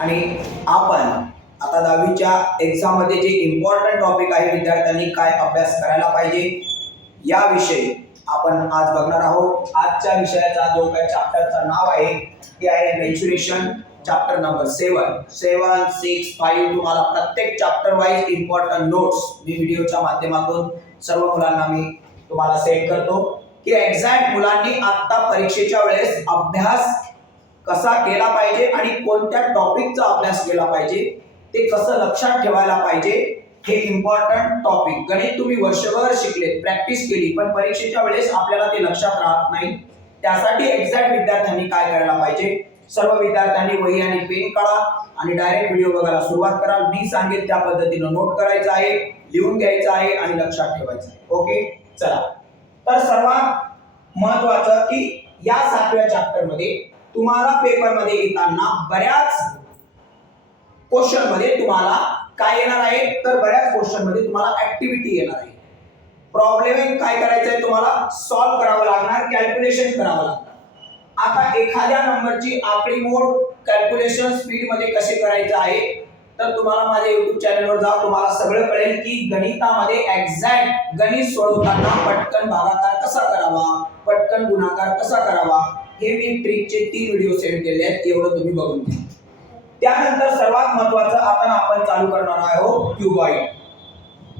आणि आपण आता 10वीच्या एक्झाम मध्ये जे इम्पॉर्टंट टॉपिक आहे विद्यार्थ्यांनी काय अभ्यास करायला पाहिजे याविषयी आपण आज बघणार आहोत। आजच्या विषयाचा जो काही चॅप्टरचा नाव आहे ते आहे मेन्सुरेशन, चॅप्टर नंबर 7, 6, 5। तुम्हाला प्रत्येक चॅप्टर वाइज इम्पॉर्टंट नोट्स मी व्हिडिओच्या माध्यमातून सर्व मुलांना मी तुम्हाला सेंड करतो की एक्झॅक्ट मुलांनी आता परीक्षेच्या वेळेस अभ्यास कसा केला पाहिजे आणि कोणत्या टॉपिकचा अभ्यास केला पाहिजे, ते कसं लक्षात ठेवायला पाहिजे, हे इम्पॉर्टंट टॉपिक। गणित तुम्ही वर्षभर शिकलेत, प्रॅक्टिस केली, पण परीक्षेच्या वेळेस आपल्याला ते लक्षात राहत नाही। त्यासाठी एक्झॅक्ट विद्यार्थ्यांनी काय करायला पाहिजे, सर्व विद्यार्थ्यांनी वही आणि पेन काढा आणि डायरेक्ट व्हिडिओ बघायला सुरुवात करा। मी सांगेल त्या पद्धतीने नोट करायचं आहे, लिहून घ्यायचं आहे आणि लक्षात ठेवायचं आहे। ओके, चला। तर सर्वात महत्त्वाचं की या 7व्या चॅप्टर मध्ये तुम्हाला पेपर मध्ये येताना बऱ्याच क्वेश्चन मध्ये तुम्हाला काय येणार आहे, तर बऱ्याच क्वेश्चन मध्ये तुम्हाला ऍक्टिव्हिटी येणार आहे। प्रॉब्लेम काय करायचं आहे, तुम्हाला सॉल्व्ह करावं लागणार, कॅल्क्युलेशन करावं लागणार। आता एखाद्या नंबरची आकडेमोड कॅल्क्युलेशन स्पीड मध्ये कसे करायचं आहे, तर तुम्हाला माझ्या YouTube चॅनलवर जा, तुम्हाला सगळं कळेल की गणितामध्ये एक्झॅक्ट गणित सोडवताना पटकन भागाकार कसा करावा, पटकन गुणाकार कसा करावा, हे मी ट्रिकचे 3 व्हिडिओ सेंड केले आहेत, एवढं तुम्ही बघून घ्या। त्यानंतर सर्वात महत्त्वाचं आता आपण चालू करणार आहोत क्यूबॉइड।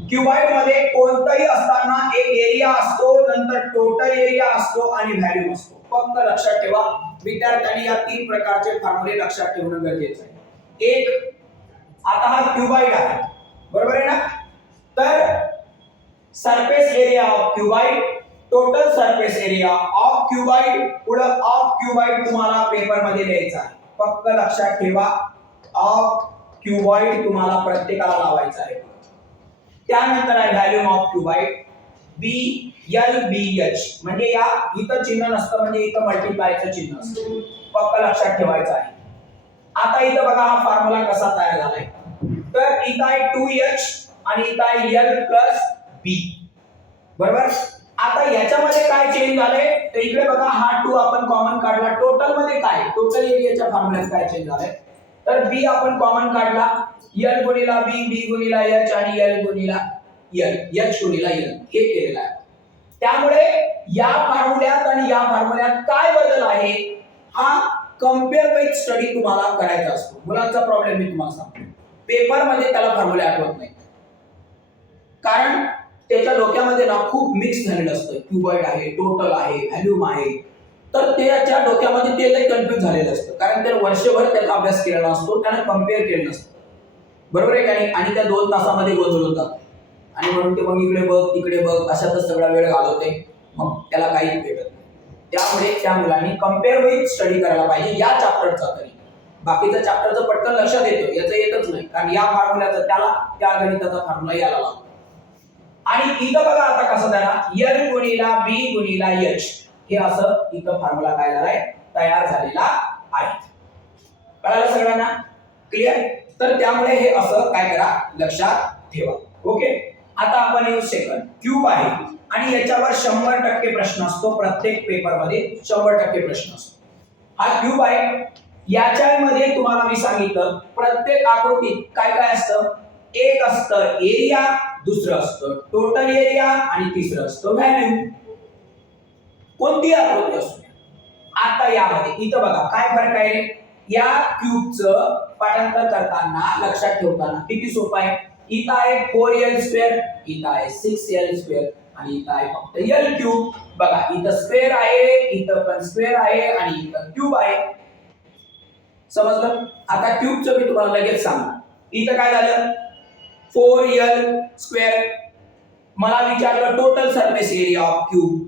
क्यूबॉइड मध्ये कोणताही असताना एक एरिया असतो, नंतर टोटल एरिया असतो आणि व्हॅल्यूम असतो। फक्त लक्षात ठेवा, विद्यार्थ्यांनी या 3 प्रकारचे फॉर्म्युले लक्षात ठेवणं गरजेचं आहे। एक, आता हा क्यूबॉइड आहे, बरोबर आहे ना, तर surface area of cuboid, total surface area of cuboid, पुढे ऑफ क्यूबॉइड तुम्हाला पेपर मध्ये लिहायचा आहे। फक्त लक्षात ठेवा, ऑफ क्यूबॉइड तुम्हाला प्रत्येकाला लावायचा आहे। त्यानंतर आहे volume of cuboid, B L B H, म्हणजे या इथं चिन्ह नसतं, म्हणजे इथं मल्टिप्लायचं चिन्ह असतं, फक्त लक्षात ठेवायचं आहे। आता इथं बघा हा फॉर्म्युला कसा तयार झालाय, तर इथं आहे 2h आणि इथं आहे l + b, बरोबर। आता याच्यामध्ये काय चेंज झाले, तर इकडे बघा हा 2 आपण कॉमन काढला, टोटल मध्ये काय, टोटल एरियाच्या फॉर्म्युल्यात काय चेंज झाले, तर b आपण कॉमन काढला, l गुणिला b, b गुणिला h आणि l गुणिला l, h गुणिला l, हे केलेलं आहे। त्यामुळे या फॉर्म्युल्यात आणि या फॉर्म्युल्यात काय बदल आहे, हा कंपेअर विथ स्टडी तुम्हाला करायचा असतो। मुलांचा प्रॉब्लेम मी तुम्हाला सांगतो, पेपर मध्ये त्याला फॉर्म्युला आठवत नाही, कारण त्याच्या डोक्यामध्ये ना खूप मिक्स झालेलं असतं। क्यूबॉइड आहे, टोटल आहे, व्हॅल्यूम आहे, तर त्याच्या डोक्यामध्ये ते लय कन्फ्यूज झालेलं असतं, कारण त्याने वर्षभर त्याचा अभ्यास केलेला असतो, त्याने कंपेअर केलेलं नसतं, बरोबर आहे का नाही, आणि त्या 2 तासामध्ये गोंधळून जातो आणि म्हणून ते मग इकडे बघ तिकडे बघ अशातच सगळा वेळ घालवते, मग त्याला काहीच भेटत नाही। त्यामुळे त्या मुलांनी कंपेअर विथ स्टडी करायला पाहिजे या चॅप्टरचा, तरी बाकीच्या चॅप्टरचं पटकन लक्षात येतं, याचं येतच नाही, कारण या फॉर्म्युल्याचं त्याला त्या गणिताचा फॉर्म्युला यायला लागतो। आणि इथं बघा आता कसं झाला, l गुणिला b गुणिला h, हे असं इथं फॉर्म्युला काय झालाय, तयार झालेला आहे। कळालं सगळ्यांना, क्लिअर। तर त्यामुळे हे असं काय करा, लक्षात ठेवा। ओके, आता आपण येऊ सेकंड, क्यूब आहे आणि याच्यावर 100% प्रश्न असतो, प्रत्येक पेपर मध्ये 100% प्रश्न असतो। हा क्यूब आहे, याच्यामध्ये तुम्हाला मी सांगितलं प्रत्येक आकृतीत काय काय असतं, एक असतं एरिया, दुसरं असतं टोटल एरिया आणि तिसरं असतं व्हॅल्यू। कोणती आकृती असतो, आता यामध्ये इथं बघा काय फरक आहे, या क्यूबचं पाठांतर करताना लक्षात ठेवताना किती सोपं आहे। इथं आहे 4l², इथं आहे 6l² आणि इथं आहे फक्त l³ बघा, इथं स्क्वेअर आहे, इथं पण स्क्वेअर आहे आणि इथं क्यूब आहे, समजलं। आता क्यूबचं मी तुम्हाला लगेच सांगणार, इथं काय झालं 4l², मला विचारलं total surface area of cube,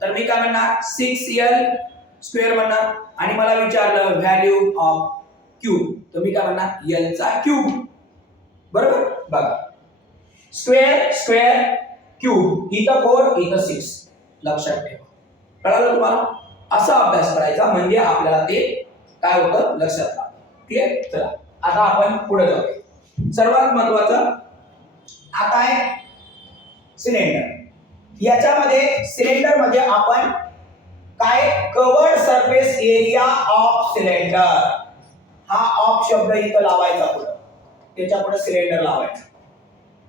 तर मी काय म्हणणार 6l² म्हणणार, आणि मला विचारलं व्हॅल्यू ऑफ क्यूब, तर मी काय म्हणणार l चा क्यूब, बरोबर। बघा स्क्वेअर स्क्वेअर क्यूब, इथं 4 इथं 6, लक्षात ठेवा, कळालं तुम्हाला। असा अभ्यास करायचा म्हणजे आपल्याला ते काय होतं लक्षात राहतं, क्लिअर। चला आता आपण पुढे जाऊया। सर्वात महत्त्वाचं आता आहे सिलेंडर। याच्यामध्ये सिलेंडर मध्ये आपण काय, curved surface area of cylinder, हा ऑफ शब्द इथं लावायचा पुढे, त्याच्या पुढे सिलेंडर लावायचा.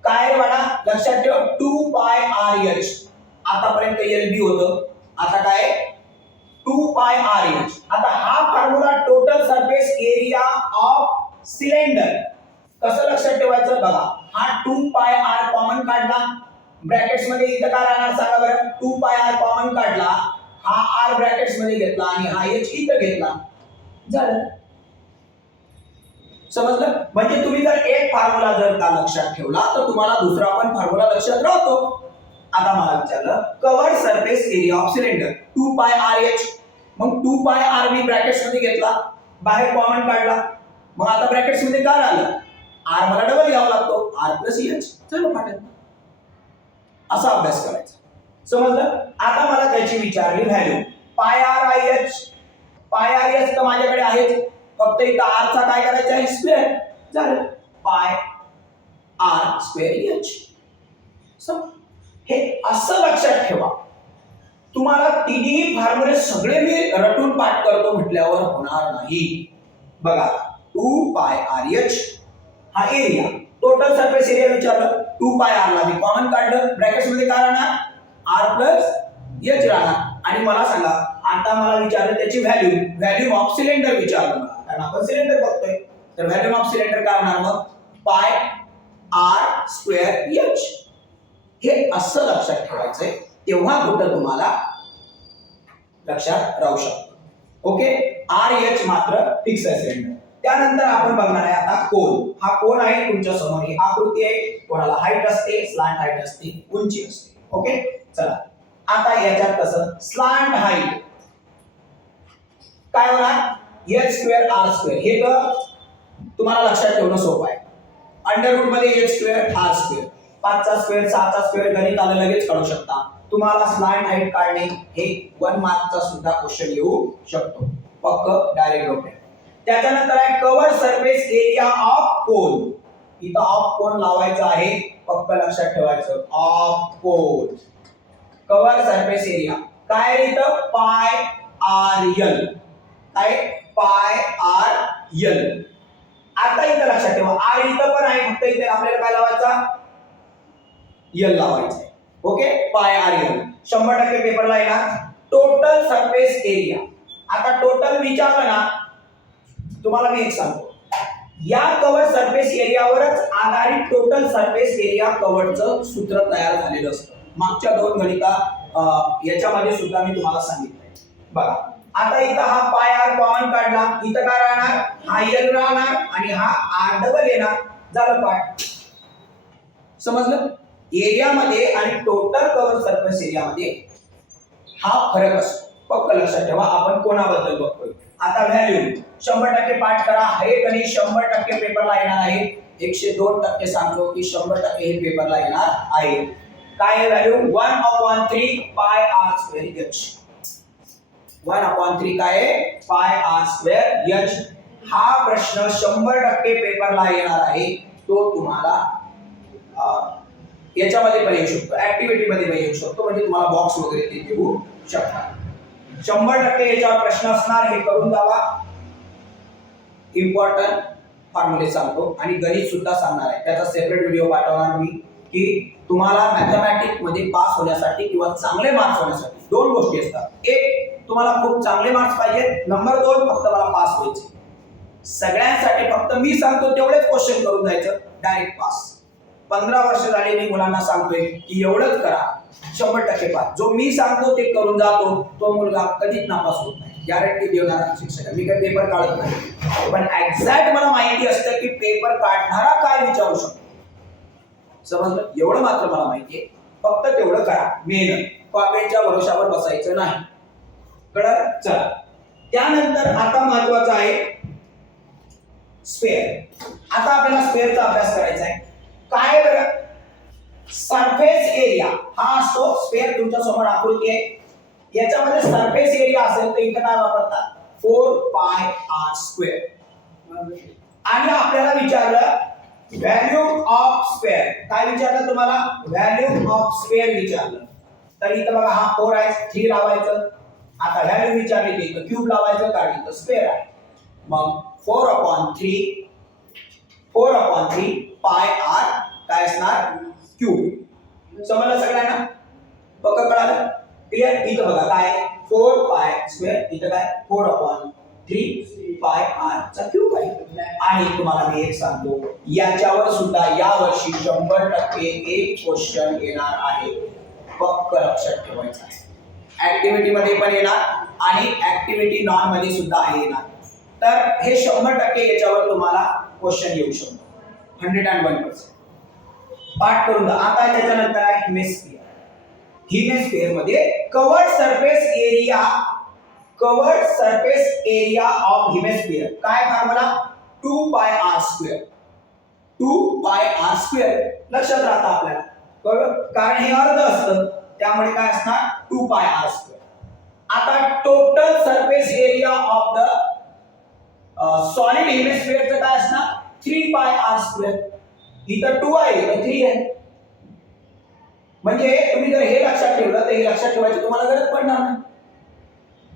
काय रे बाळा लक्षात ठेव 2 पाय आर एच. आतापर्यंत एलबी होतं, आता काय 2 पाय आर एच. आता हा formula total surface area of cylinder. कसं लक्षात ठेवायचं बघा, हा 2 पाय आर कॉमन काढला, ब्रॅकेट्स मध्ये इथं काय राहणार सांगा बरं, 2 पाय आर कॉमन काढला, हा आर ब्रॅकेट्स मध्ये घेतला आणि हा एच इथं घेतला, झालं. समजलं? म्हणजे तुम्ही जर एक फॉर्म्युला जर का लक्षात ठेवला तर तुम्हाला दुसरा पण फॉर्म्युला लक्षात राहतो. आता मला विचारलं cover surface area of cylinder 2 pi R H. मग 2 पाय आर मी ब्रॅकेट्स मध्ये घेतला, बाहेर कॉमन काढला, मग आता ब्रॅकेट्स मध्ये काय राहिलं, आर मला डबल घ्यावा लागतो, आर प्लस एच. चलो पाठन असा अभ्यास करायचा. समजलं? आता मला त्याची विचारली value pi R I H. Pi R H तर माझ्याकडे आहे, फक्त इथं आर चा काय करायचा आहे स्क्वेअर, झालं पाय आर स्क्वेअर एच. हे असं लक्षात ठेवा. तुम्हाला तिन्ही फॉर्म्युले सगळे मी रटून पाठ करतो म्हटल्यावर होणार नाही. बघा 2 पाय आर एच हा एरिया, टोटल सरफेस एरिया विचारलं, 2 पाय आर ला मी कॉमन काढलं, ब्रॅकेट्स मध्ये काय राहणार आर प्लस एच राहणार. आणि मला सांगा आता मला विचारलं त्याची व्हॅल्यू, व्हॅल्यू ऑफ सिलेंडर विचारलं मला, कारण आपण सिलेंडर बघतोय, तर व्हॅल्यू ऑफ सिलेंडर काय होणार मग पाय आर स्क्वेअर एच. हे असं लक्षात ठेवायचंय, तेव्हा कुठं तुम्हाला लक्षात राहू शकतो. ओके, आर एच मात्र फिक्स आहे सिलेंडर. त्यानंतर आपण बघणार आहे आता कोन. हा कोन आहे तुमच्या समोर, ही आकृती आहे, कोणाला हाईट असते, स्लॅंट हाईट असते, उंची असते. ओके चला आता याच्यात कसं स्लॅंट हाईट काय होणार एच स्क्वेअर आर स्क्वेअर. हे तर तुम्हाला लक्षात ठेवणं सोपं आहे. अंडर रूट मध्ये एच स्क्वेअर आर स्क्वेअर, 5 चा स्क्वेअर 6 चा स्क्वेअर गणित आलं लगेच काढू शकता. तुम्हाला स्लॅंट हाईट काढणे हे 1 मार्कचा सुद्धा क्वेश्चन येऊ शकतो, फक्त डायरेक्ट डोक्यात. त्याच्यानंतर आहे cover surface area of cone. इथं ऑफ कोन लावायचं आहे, फक्त लक्षात ठेवायचं of cone. Cover surface area काय इथं पाय आर एल, काय पाय आर एल. आता इथं लक्षात ठेवा आर इथं पण आहे, फक्त इथे आपल्याला काय लावायचा एल लावायचा. ओके पाय आर एल 100% पेपरला येणार. टोटल सरफेस एरिया, आता टोटल विचारलं ना तुम्हाला मी एक सांगतो, या कव्हर सरफेस एरियावरच आधारित टोटल सरफेस एरिया कव्हरचं सूत्र तयार झालेलं असतं. मागच्या 2 गणिता याच्यामध्ये सुद्धा मी तुम्हाला सांगितलंय. बघा आता इथं हा पाय आर कॉमन काढला, इथं काय राहणार हा एल राहणार आणि हा आर डबल येणार, झालं पाठ. समजलं? एरियामध्ये आणि टोटल कव्हर सरफेस एरियामध्ये हा फरक असतो, फक्त लक्षात ठेवा. आपण कोणाबद्दल बघतोय आता व्हॅल्यू 100% पाठ करा. हे गणित 100% पेपरला येणार आहे. 102% सांगतो की 100% हे पेपरला येणार आहे. काय आहे व्हॅल्यू 1/3 पाय आर स्क्वेअर एच. 1/3 काय आहे पाय आर स्क्वेअर एच. हा प्रश्न 100% पेपरला येणार आहे. तो तुम्हाला याच्यामध्ये पण येऊ शकतो, ऍक्टिव्हिटी मध्ये पण येऊ शकतो, म्हणजे तुम्हाला बॉक्स वगैरे ते देऊ शकतात. 100% याच्यावर प्रश्न असणार, हे करून जावा. इम्पॉर्टंट फॉर्म्युले सांगतो आणि गणित सुद्धा सांगणार आहे, त्याचा सेपरेट व्हिडिओ पाठवणार मी की तुम्हाला मॅथमॅटिक्स मध्ये पास होण्यासाठी किंवा चांगले मार्क्स होण्यासाठी 2 गोष्टी असतात. एक तुम्हाला खूप चांगले मार्क्स पाहिजे, नंबर 2 फक्त मला पास व्हायचे. सगळ्यांसाठी फक्त मी सांगतो तेवढेच क्वेश्चन करून जायचं, डायरेक्ट पास. 15 वर्ष झाले मी मुलांना सांगतोय की एवढंच करा 100% पास. जो मी सांगतो ते करून जातो तो मुलगा कधीच नापास होत नाही, गॅरंटी देणारा शिक्षक. मी काही पेपर काढत नाही, पण एक्झॅक्ट मला माहिती असतं की पेपर काढणारा काय विचारू शकतो. समजलं? एवढं मात्र मला माहिती आहे, फक्त तेवढं करा. मेहनत, कॉपीच्या भरोशावर बसायचं नाही. कळलं? चला त्यानंतर आता महत्वाचं आहे स्फेअर. आता आपल्याला स्फेअरचा अभ्यास करायचा आहे. काय बरं सरफेस एरिया हा असतो. स्फेअर तुमच्या समोर आकृती आहे, याच्यामध्ये सरफेस एरिया असेल तर इथं काय वापरतात 4 पाय आर स्क्वेअर. आणि आपल्याला विचारलं व्हॅल्यू ऑफ स्क्वेअर. काय विचारलं तुम्हाला व्हॅल्यू ऑफ स्क्वेअर विचारलं, तर इथं बघा हा 4 आहे, 3 लावायचं. आता व्हॅल्यू विचारली इथं क्यूब लावायचं, कारण इथं स्क्वेअर आहे. मग 4/3 पाय आर काय असणार क्यू. समजलं सगळ्यांना? पक्क कळालं? क्लिअर? इथं बघा काय 4 पाय स्क्वेअर, इथं काय 4/3 पाय आर चा क्यूब आहे. आणि तुम्हाला मी एक सांगतो, याच्यावर सुद्धा या वर्षी 100% एक क्वेश्चन येणार आहे. पक्क लक्षात ठेवायचं आहे. ऍक्टिव्हिटी मध्ये पण येणार आणि ऍक्टिव्हिटी नॉन मध्ये सुद्धा आहे येणार. तर हे 100% याच्यावर तुम्हाला क्वेश्चन येऊ शकतो. 101%. पाठ करून द्या. आता त्याच्यानंतर आहे हिमेस्फियर. हिमेस्फियर मध्ये कवर्ड सरफेस एरिया ऑफ हिमेस्फियर काय formula 2 pi r square. 2 pi r square लक्षात राहतं आपल्याला, बरोबर? कारण हे अर्ध असतं त्यामुळे काय असणार 2 पाय आर स्क्वेअर. आता total surface area of the solid हेमिस्फिअरचं काय असणार 3 पाय आर स्क्वेअर. इथं 2 आहे इथं 3 आहे. म्हणजे तुम्ही जर हे लक्षात ठेवलं तर हे लक्षात ठेवायची तुम्हाला गरज पडणार नाही.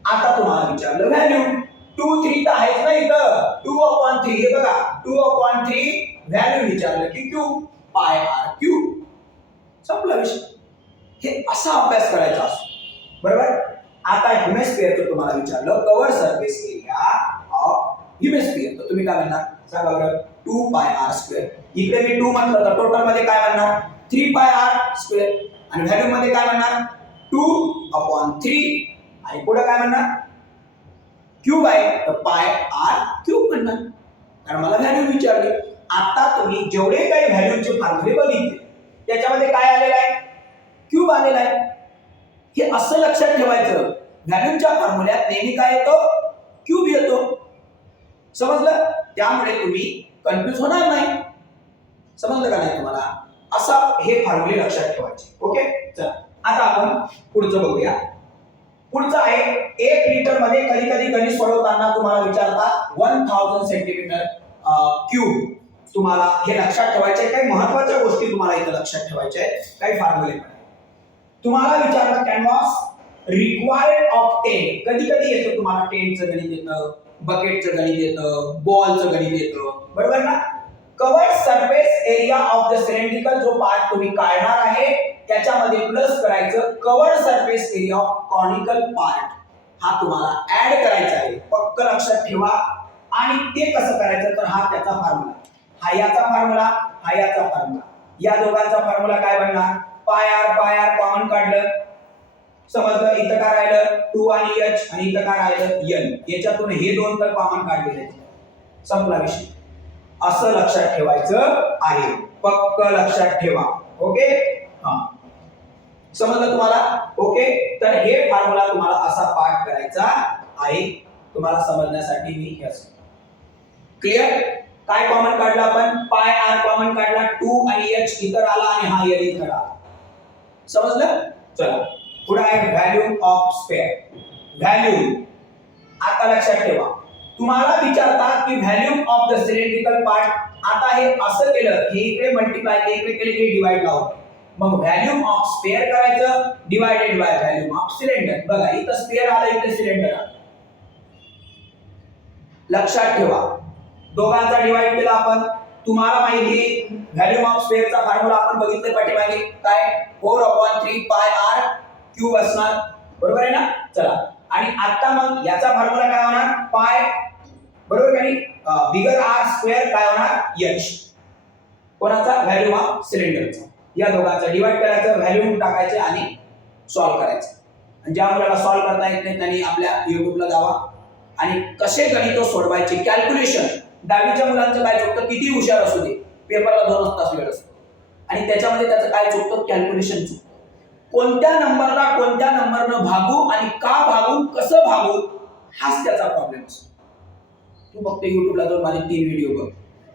आता तुम्हाला विचारलं व्हॅल्यू 2 3 तर आहेच ना इथं 2/3. हे बघा 2/3 व्हॅल्यू विचारलं की क्यूब पाय आर क्यूब. संपला विषय. हे असा अभ्यास करायचा असतो, बरोबर? आता हेमिस्फिअरचं तुम्हाला विचारलं cover surface area of hemisphere, तर तुम्ही काय म्हणणार सांगा बरं 2 पाय आर स्क्वेअर. इकडे मी 2 म्हटलं तर टोटल मध्ये काय म्हणणार 3 पाय आर स्क्वेअर. आणि व्हॅल्यू मध्ये काय म्हणणार 2/3. आणि पुढे काय म्हणणार क्यूब आहे तर पाय आर क्यूब म्हणणार, कारण मला व्हॅल्यू विचारली. आता तुम्ही जेवढे काही व्हॅल्यूचे फॉर्म्युले बघितले त्याच्यामध्ये काय आलेलं आहे क्यूब आलेला आहे. हे असं लक्षात ठेवायचं, व्हॅल्यूच्या फॉर्म्युल्यात नेहमी काय येतो क्यूब येतो. समजलं? त्यामुळे तुम्ही कन्फ्यूज होणार नाही. समजलं का नाही तुम्हाला? असं हे फॉर्म्युले लक्षात ठेवायचे. ओके, चला आता आपण पुढचं बघूया. पुढचं आहे 1 लिटर मध्ये कधी कधी गणित सोडवताना तुम्हाला विचारतात 1000 सेंटीमीटर क्यूब. तुम्हाला हे लक्षात ठेवायचे. काही महत्त्वाच्या गोष्टी तुम्हाला इथं लक्षात ठेवायच्या आहेत. काही फॉर्म्युले पण तुम्हाला विचारलं कॅनव्हास रिक्वायर्ड ऑफ 10. कधी कधी येतं तुम्हाला 10चं गणित येतं, बकेटचं गणित येतं, बॉलचं गणित येतं, बरोबर ना? Covered surface area of the cylindrical जो पार्ट तुम्ही काढणार आहे त्याच्यामध्ये प्लस करायचं covered surface area of conical part. हा तुम्हाला ऍड करायचा आहे. पक्क लक्षात ठेवा. आणि ते कसं करायचं तर हा त्याचा फॉर्म्युला, हा याचा फॉर्म्युला, हा याचा फॉर्म्युला. या दोघांचा फॉर्म्युला काय बनणार पाय आर कॉमन काढलं. समजलं? इथं काय राहिलं 2 आणि h आणि इथं काय राहिलं n. याच्यातून हे दोन तर कॉमन काढलेले. संपला विषय. असं लक्षात ठेवायचं आहे. पक्क लक्षात ठेवा. ओके, हा समजलं तुम्हाला? ओके, तर हे फॉर्म्युला तुम्हाला असा पाठ करायचा आहे. तुम्हाला समजण्यासाठी मी हे असं क्लिअर. काय कॉमन काढलं आपण पाय आर कॉमन काढला 2 आणि h इतर आला आणि हा n इतर आला. समजलं? चला पुढे आहे व्हॅल्यूम ऑफ स्फेअर. व्हॅल्यूम आता लक्षात ठेवा. तुम्हाला विचारतात की volume of the cylindrical part. आता हे असं केलं हे इकडे मल्टिप्लाय ते इकडे केले की डिवाइड लावतो. मग व्हॅल्यूम ऑफ स्फेअर करायचं divided by volume of cylinder. बघा इथं स्फेअर आलं इथे सिलेंडर आलं. लक्षात ठेवा दोघांचा डिवाइड केला आपण. तुम्हाला माहिती व्हॅल्यूम ऑफ स्फेअरचा फॉर्म्युला आपण बघितले पाठीमागे काय 4/3 पाय आर क्यूब असणार, बरोबर आहे ना? चला आणि आता मग याचा फॉर्म्युला काय होणार पाय, बरोबर का नाही? बिगर आर स्क्वेअर काय होणार h. कोणाचा व्हॅल्यूम ऑफ सिलेंडरचा. या दोघांचा डिवाइड करायचं व्हॅल्यूम टाकायचे आणि सॉल्व करायचं. आणि ज्या मुलाला सॉल्व करता येत नाही त्यांनी आपल्या युट्यूबला जावा आणि कसे गणित सोडवायचे कॅल्क्युलेशन. 10वीच्या मुलांचं काय चुकतं किती हुशार असू दे पेपरला 2 तास वेळ असतो आणि त्याच्यामध्ये त्याचं काय चुकतं कॅल्क्युलेशन चुकतं. कोणत्या नंबरला कोणत्या नंबरनं भागू आणि का भागून कसं भागू हाच त्याचा प्रॉब्लेम असतो. तू फक्त युट्यूबला जाऊन माझे 3 व्हिडिओ बघ.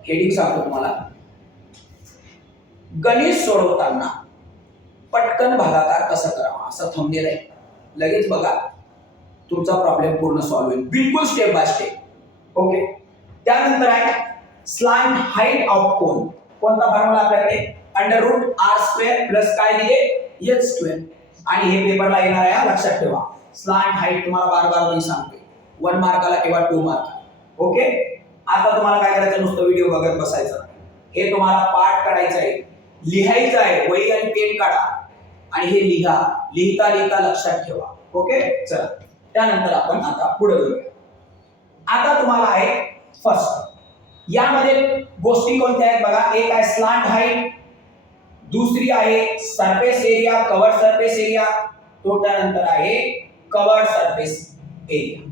हेडिंग सांगतो तुम्हाला. गणित सोडवताना पटकन भागाकार कसं करावा असं थंबनेल आहे. लगेच बघा तुमचा प्रॉब्लेम पूर्ण सॉल्व्ह होईल बिलकुल स्टेप बाय स्टेप. ओके, त्यानंतर आहे स्लांट हाईट ऑफ कोन. कोणता फॉर्म्युला आपल्याकडे √r² प्लस काय दिले h². आणि हे पेपरला येणार आहे लक्षात ठेवा. स्लांट हाईट तुम्हाला बार बार मी सांगते 1 मार्काला किंवा 2 मार्काला. ओके, आता तुम्हाला काय करायचं, नुसतं व्हिडिओ बघत बसायचं नाही. हे तुम्हाला पाठ करायचं आहे, लिहायचं आहे. वही आणि पेन काढा आणि हे लिहा. लिहिता लिहिता लक्षात ठेवा. ओके, चला त्यानंतर आपण आता पुढे जाऊया. आता तुम्हाला आहे फर्स्ट, यामध्ये गोष्टी कोणत्या आहेत बघा. एक आहे स्लांट हाईट, दुसरी आहे surface area, cover surface area, तो त्यानंतर आहे कव्हर सरफेस एरिया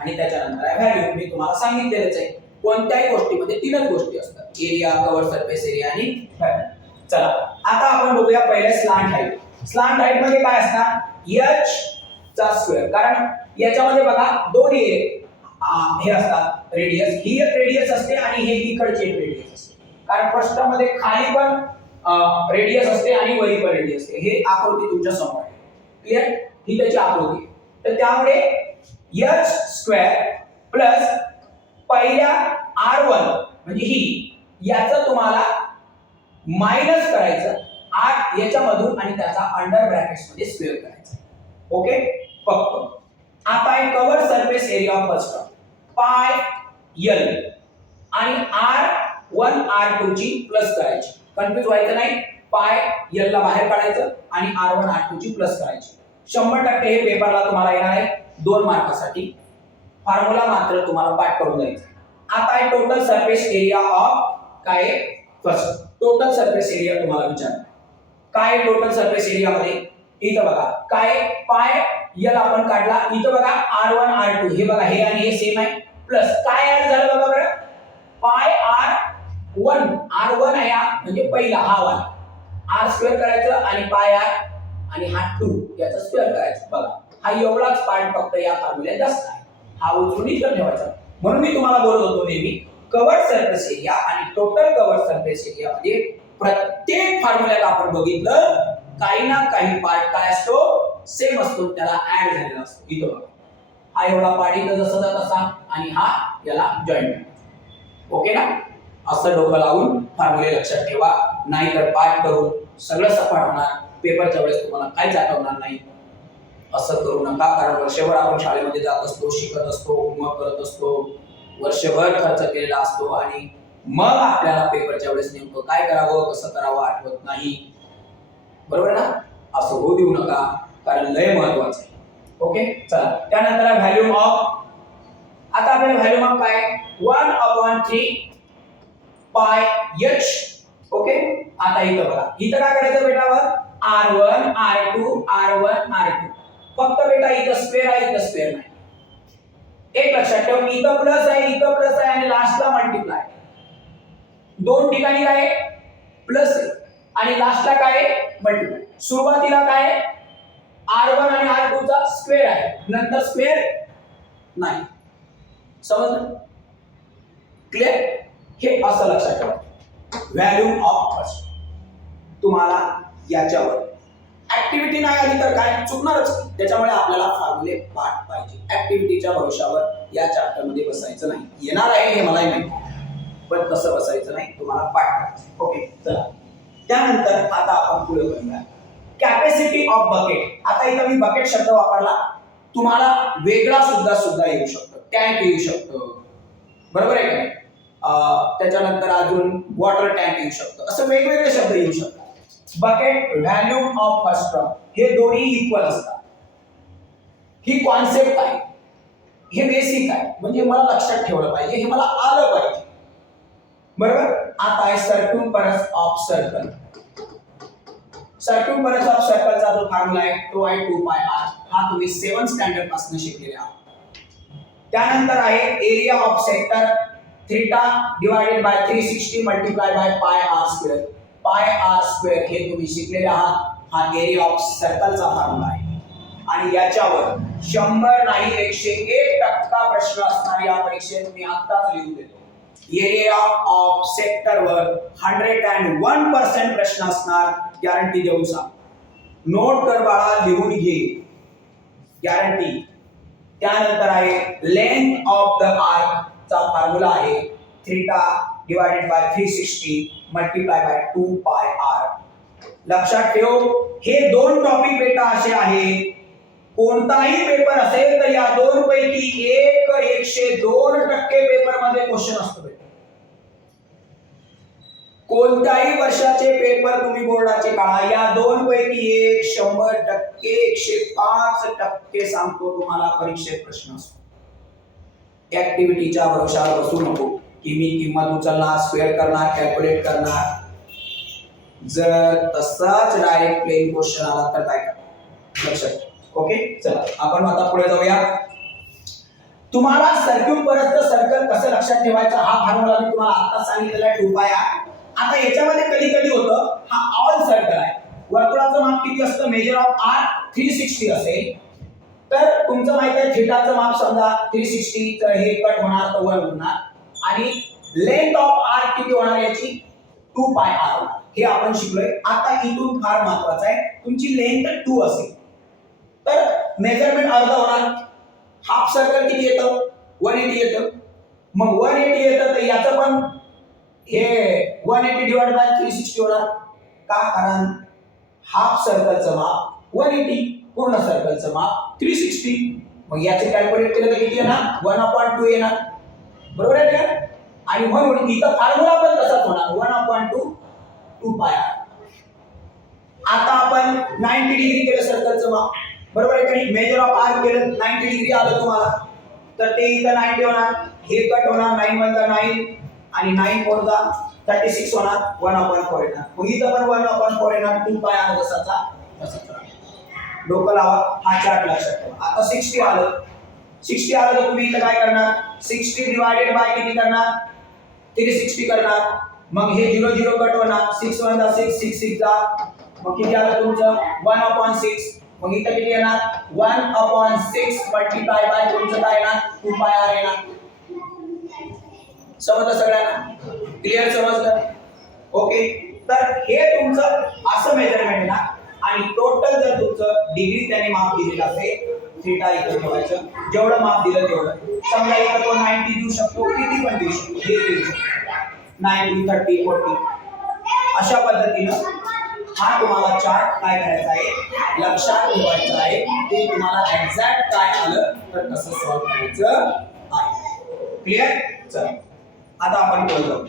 आणि त्याच्यानंतर आहे व्हॅल्यू. मी तुम्हाला सांगितलेलंच आहे कोणत्याही गोष्टीमध्ये तीनच गोष्टी असतात, एरिया, कव्हर सरफेस एरिया आणि व्हॅल्यू. चला आता आपण बघूया पहिले स्लांट हाईट. स्लांट हाईट मध्ये काय असणार, h चा स्क्वेअर. कारण याच्यामध्ये बघा दोन हे असतात रेडियस, ही एक रेडियस असते आणि हे इकडचे एक रेडियस असते. कारण प्रश्नामध्ये खाली पण रेडियस असते आणि वरी पण रेडियस असते. हे आकृती तुमच्या समोर आहे, क्लिअर, ही त्याची आकृती. तर त्यामुळे h स्क्वेअर प्लस पहिल्या r1 म्हणजे ही, याचं तुम्हाला मायनस करायचं r याच्यामधून आणि त्याचा अंडर ब्रॅकेट्स मध्ये स्क्वेअर करायचा. ओके, फक्त आता आहे cover surface area of first पाय l आणि r1 r2 ची प्लस करायची. कन्फ्यूज व्हायचं नाही, पाय l ला बाहेर काढायचं आणि r1 r2 ची प्लस करायची. 100% हे पेपरला तुम्हाला येणार आहे 2 मार्कासाठी. फॉर्म्युला मात्र तुम्हाला पाठ करून जायचं. आता आहे टोटल सरफेस एरिया ऑफ काय फर्स्ट. टोटल सरफेस एरिया तुम्हाला विचारणार काय टोटल सरफेस एरिया मध्ये. इथं बघा काय पाय l आपण काढला, इथं बघा r1 r2 हे बघा, हे आणि हे सेम आहे, प्लस काय ऍड झालं बघा बरं, पाय r1 r1 आहे म्हणजे पहिला हा वाला, r स्क्वेअर करायचं आणि पाय r आणि हा 2 याचा स्क्वेअर करायचं. बघा हा एवढाच पार्ट फक्त या फॉर्म्युल्यात जास्त आहे, हा उचलून इथं ठेवायचा. म्हणून मी तुम्हाला बोलत होतो नेहमी कव्हर सरफेस एरिया आणि टोटल कव्हर सरफेस एरिया मध्ये प्रत्येक फॉर्म्युल्यात आपण बघितलं काही ना काही पार्ट काय असतो, सेम असतो, त्याला ऍड झालेला असतो. इथं बघा हा एवढा पार्ट इथं जसा तसा आणि हा याला जॉईंट. ओके ना, असं डोकं लावून फॉर्म्युले लक्षात ठेवा, नाहीतर पाठ करून सगळं सपाट होणार. पेपरच्या वेळेस तुम्हाला काहीच आठवणार नाही. असं करू नका, कारण वर्षभर आपण शाळेमध्ये जात असतो, शिकत असतो, होमवर्क करत असतो, वर्षभर खर्च केलेला असतो आणि मग आपल्याला पेपरच्या वेळेस नेमकं काय करावं कसं करावं आठवत नाही. बरोबर ना, असं होऊ देऊ नका, कारण लय महत्वाचं आहे. ओके, चला त्यानंतर व्हॅल्यूम ऑफ. आता आपल्याला व्हॅल्यूम ऑफ काय 1/3 पाय h. ओके, आता इथं बघा, इथं काय करायचं बेटावर r1 r2 r1 r2. फक्त बेटा इथं स्क्वेअर आहे, इथं स्क्वेअर नाही. एक लक्षात ठेव, इथं प्लस आहे, इथं प्लस आहे आणि लास्टला मल्टिप्लाय. दोन ठिकाणी काय प्लस आणि लास्टला काय मल्टिप्लाय. सुरुवातीला काय r1 आणि r2 चा स्क्वेअर आहे, नंतर स्क्वेअर नाही. समजलं, क्लिअर. हे असं लक्षात ठेवा व्हॅल्यूम ऑफ फर्स्ट. तुम्हाला याच्यावर ऍक्टिव्हिटी नाही आली तर काय चुकणारच, त्याच्यामुळे आपल्याला फॉर्म्युले पाठ पाहिजे. ऍक्टिव्हिटीच्या भरोशावर या चॅप्टर मध्ये बसायचं नाही. येणार आहे हे मलाही माहिती, पण तसं बसायचं नाही, तुम्हाला पाठ करायचं. ओके, चला त्यानंतर आता आपण पुढे बघूया कॅपॅसिटी ऑफ बकेट. आता इथं मी बकेट शब्द वापरला, तुम्हाला वेगळा सुद्धा येऊ शकतो, टँक येऊ शकतो, बरोबर आहे का. त्याच्यानंतर अजून वॉटर टँक येऊ शकतो, असं वेगवेगळे शब्द येऊ शकतात. Bucket volume of first term हे दोन्ही इक्वल असतात. ही कॉन्सेप्ट आहे, हे बेसिक आहे, म्हणजे मला लक्षात ठेवलं पाहिजे, हे मला आलं पाहिजे. बरोबर. आता आहे circumference of circle. Circumference of सर्कलचा जो फॉर्म्युला आहे तो आहे 2πr. हा तुम्ही 7th स्टँडर्ड पासून शिकलेले आहात. त्यानंतर आहे area of sector theta divided by 360 multiply by पाय r स्क्वेअर. पाय r स्क्वेअर हे तुम्ही शिकलेले आहात. हा एरिया ऑफ सर्कलचा फॉर्म्युला आहे आणि याच्यावर 100 नाही 101% प्रश्न असणार या परीक्षेत. मी आत्ताच लिहून देतो. एरिया ऑफ सेक्टर वर 101% प्रश्न असणार, गॅरंटी देऊ सांग. नोट कर बाळा, लिहून घे, गॅरंटी. त्यानंतर आहे लेंथ ऑफ द आर्क चा फॉर्म्युला आहे theta divided by 360 multiply by 2πr. लक्षात ठेव, हे दोन टॉपिक बेटा असे आहेत कोणताही पेपर असेल तर या दोन पैकी एक 102% पेपर मध्ये क्वेश्चन असतो. कोणत्याही वर्षाचे पेपर तुम्ही बोर्डाचे काढा, या दोन पैकी एक 100%, 105% सांगतो तुम्हाला परीक्षेत प्रश्न असतो. ऍक्टिव्हिटीच्या भरोशावर बसू नको की मी किंमत उचलणार, स्क्वेअर करणार, कॅल्क्युलेट करणार. जर तसाच डायरेक्ट प्लेन क्वेश्चन आला तर काय करणार, लक्षात. ओके, चला आपण आता पुढे जाऊया. तुम्हाला सर्क्युट परत सर्कल कसं लक्षात ठेवायचं हा फॉर्म्युला मी तुम्हाला आता सांगितलेला आहे 2 पाय r. आता याच्यामध्ये कधी कधी होतं, हा ऑल सर्कल आहे, वर्तुळाचं माप किती असतं, मेजर ऑफ r 360 असेल तर तुमचं माहिती आहे थीटाचं माप समजा 360 चं हे कट होणार तर वर होणार आणि लेंथ ऑफ r किती होणार याची 2 पाय r होणार. हे आपण शिकलोय. आता इथून फार महत्त्वाचं आहे, तुमची लेंथ 2 असेल तर मेजरमेंट अर्धा होणार. हाफ सर्कल किती येतं 180 येतं. मग 180 येतं तर याचं पण हे 180 डिवाइड बाय 360 होणार. का, कारण हाफ सर्कलचं माप 180, पूर्ण सर्कलचं माप 360. मग याचे कॅल्क्युलेट केलं तर किती येणार 1/2 येणार, बरोबर आहे का. आणि म्हणून इथं फॉर्म्युला पण तसाच होणार 1/2 2 पाय r. आता आपण 90 डिग्री केलं सर्कलचं माप, बरोबर आहे का. मेजर ऑफ r केलं 90 डिग्री आलं तुम्हाला तर ते इथं 90 होणार, हे कट होणार 9 1 9 आणि 9 4 36 होणार 1/4 येणार. मग इथं पण 1/4 येणार 2 पाय r जसाचा तसाच. डोकं लावा, हा चार्ट लक्षात ठेवा. आता 60 आलं, 60 आलं तर तुम्ही इथं काय करणार 60 डिवाइडेड बाय किती करणार 360 करणार. मग हे 0 0 कट होणार 6 1 6 6 6 मग किती आलं तुमचं 1/6. मग इथं किती येणार 1/6 मल्टिप्लाय बाय तुमचं काय येणार 2 पाय r येणार. समजलं सगळ्यांना, क्लिअर समजलं. ओके, तर हे तुमचं असं मेजरमेंट आहे ना. आणि टोटल जर तुमचं डिग्री त्याने माप दिलेलं असेल, थीटा इथं ठेवायचं, जेवढं माप दिलं तेवढं. समजा इथं तो 90 देऊ शकतो, किती पण देऊ शकतो, हे देऊ शकतो 90 30 40. अशा पद्धतीनं हा तुम्हाला चार्ट काय करायचा आहे लक्षात ठेवायचा आहे. ते तुम्हाला एक्झॅक्ट काय आलं तर कसं सॉल्व्ह करायचं आहे. क्लिअर. चला आता आपण पुढे जाऊ.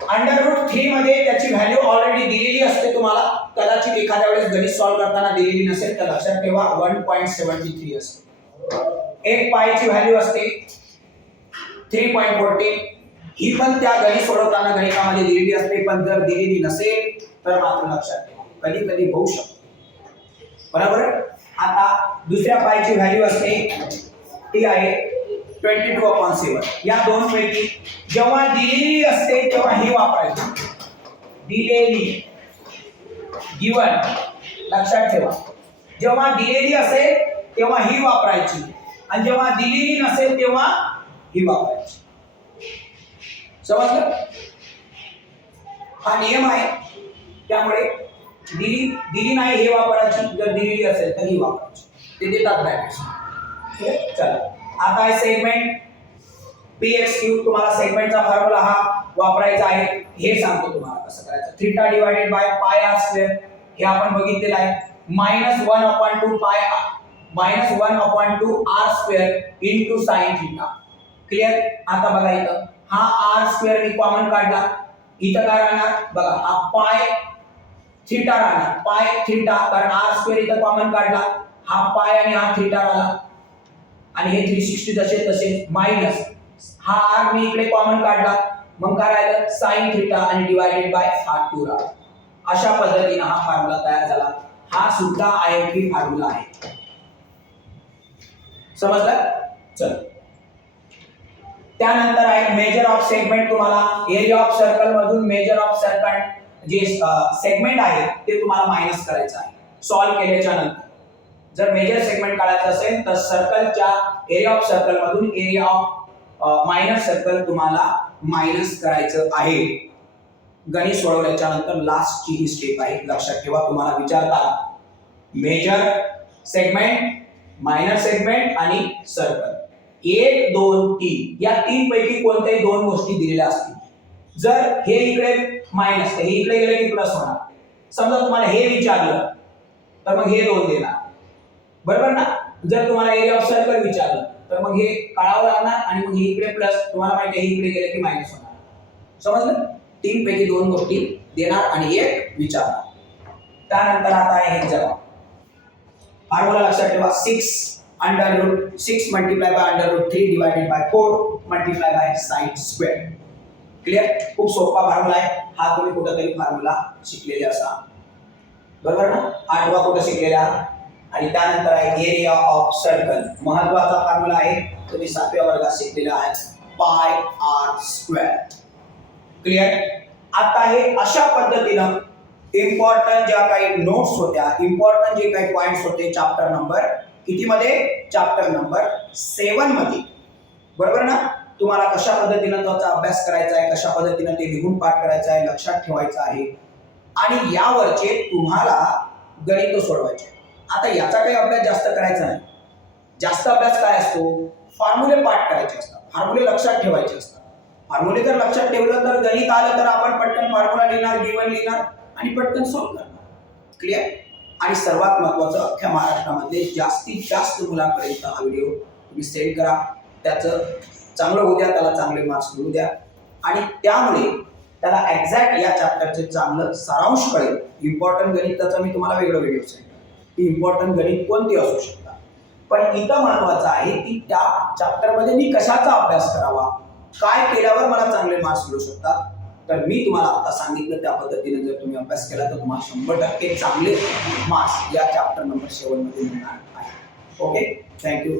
√3 मध्ये त्याची व्हॅल्यू ऑलरेडी दिलेली असते तुम्हाला. कदाचित एखाद्या वेळेस गणित सॉल्व्ह करताना दिलेली नसेल तर लक्षात ठेवा 1.73 असते. एक पायची व्हॅल्यू असते 3.14. ही पण त्या गणित सोडवताना गणितामध्ये दिलेली असते, पण जर दिलेली नसेल तर मात्र लक्षात ठेवा कधी कधी होऊ शकतो, बरोबर. आता दुसऱ्या पायची व्हॅल्यू असते ती आहे 22/7. या दोन पैकी जेव्हा दिलेली असते तेव्हा ही वापरायची. दिलेली गिवन, लक्षात ठेवा. जेव्हा दिलेली असेल तेव्हा ही वापरायची आणि जेव्हा दिलेली नसेल तेव्हा ही वापरायची. समजलं. हा नियम आहे. त्यामुळे दिली नाही हे वापरायची, जर दिलेली असेल तर ही वापरायची. ते देतात ब्रॅकेट्स. चला आता आहे सेगमेंट PXQ. तुम्हाला सेगमेंटचा फॉर्म्युला हा वापरायचा आहे, हे सांगतो तुम्हाला कसं करायचं. थीटा डिवाइडेड बाय पाय r स्क्वेअर हे आपण बघितलेलं आहे. -1/2 पाय -1/2 r square into sin theta. Clear. आता बघा इथं हा r स्क्वेअर मी कॉमन काढला, इथं काय राहणार बघा हा पाय थीटा राहणार, पाय थीटा, कारण r स्क्वेअर इथं कॉमन काढला, हा पाय आणि हा थीटा राहिला आणि हे 360 तसे मायनस हा r मी इकडे कॉमन काढला, मग काय राहिलं sin थीटा आणि डिवाइडेड बाय हा 2 राहिला. अशा पद्धतीने हा फॉर्म्युला तयार झाला. हा सुद्धा IMP फॉर्म्युला आहे. समजलं. चल त्यानंतर आहे मेजर ऑफ सेगमेंट. तुम्हाला एरिया ऑफ सर्कल मधून मेजर ऑफ सर्कल जे सेगमेंट आहे ते तुम्हाला मायनस करायचं आहे. सॉल्व्ह केल्याच्या नंतर जर मेजर सेगमेंट काढायचं असेल तर सर्कलच्या एरिया ऑफ सर्कल मधून एरिया ऑफ मायनस सर्कल तुम्हाला मायनस करायचं आहे. गणित सोडवल्याच्या नंतर लास्टची ही स्टेप आहे, लक्षात ठेवा. तुम्हाला विचारतात मेजर सेगमेंट, मायनर सेगमेंट आणि सर्कल. 1 2 3 या तीन पैकी कोणत्याही दोन गोष्टी दिलेल्या असतील. जर हे इकडे मायनस हे इकडे गेले की प्लस होणार. समजा तुम्हाला हे विचारलं तर मग हे 2 देणार. बरोबर ना? जर तुम्हाला एरिया ऑफ सर्कल विचारलं तर मग हे काढावं लागणार आणि मग हे इकडे प्लस, तुम्हाला माहिती आहे हे इकडे गेलं की मायनस होणार. समजलं? 3 पैकी 2 गोष्टी देणार आणि एक विचारणार. त्यानंतर आता आहे हे जवाब. फॉर्म्युला लक्षात ठेवा, 6 multiply by √3 divided by 4 multiply by sine square. Clear? खूप सोपा फॉर्म्युला आहे हा, तुम्ही कुठेतरी फॉर्म्युला शिकलेले असा. बरोबर ना? 8वा कुठे शिकलेला. आणि त्यानंतर आहे एरिया ऑफ सर्कल. महत्वाचा फॉर्म्युला आहे, तुम्ही 7व्या वर्गात शिकलेला आहे, पाय आर स्क्वेअर. क्लिअर? आता हे अशा पद्धतीनं इम्पॉर्टंट ज्या काही नोट्स होत्या, इम्पॉर्टंट जे काही पॉइंट्स होते चॅप्टर नंबर किती मध्ये? चॅप्टर नंबर 7 मध्ये. बरोबर ना? तुम्हाला कशा पद्धतीनं त्याचा अभ्यास करायचा आहे, कशा पद्धतीनं ते लिहून पाठ करायचं आहे, लक्षात ठेवायचं आहे आणि यावरचे तुम्हाला गणित सोडवायचे. आता याचा काही अभ्यास जास्त करायचा नाही. जास्त अभ्यास काय असतो? फॉर्म्युले पाठ करायचे असतात, फॉर्म्युले लक्षात ठेवायचे असतात. फॉर्म्युले जर लक्षात ठेवलं तर गणित आलं तर आपण पटकन फॉर्म्युला लिहिणार, गिवन लिहिणार आणि पटकन सॉल्व्ह करणार. क्लिअर? आणि सर्वात महत्त्वाचं, अख्ख्या महाराष्ट्रामध्ये जास्तीत जास्त मुलांपर्यंत हा व्हिडिओ तुम्ही सेंड करा. त्याचं चांगलं होऊ द्या, त्याला चांगले मार्क्स मिळू द्या आणि त्यामुळे त्याला एक्झॅक्ट या चॅप्टरचे चांगलं सारांश कळेल. इम्पॉर्टंट गणिताचा मी तुम्हाला वेगळं व्हिडिओ सेंड करेन की इम्पॉर्टंट गणित कोणती असू शकतात. पण इथं महत्त्वाचं आहे की त्या चॅप्टरमध्ये मी कशाचा अभ्यास करावा, काय केल्यावर मला चांगले मार्क्स मिळू शकतात. तर मी तुम्हाला आता सांगितलं त्या पद्धतीने जर तुम्ही अभ्यास केला तर तुम्हाला 100% चांगले मार्क्स या चॅप्टर नंबर 7 मध्ये मिळणार आहे. Okay, thank you.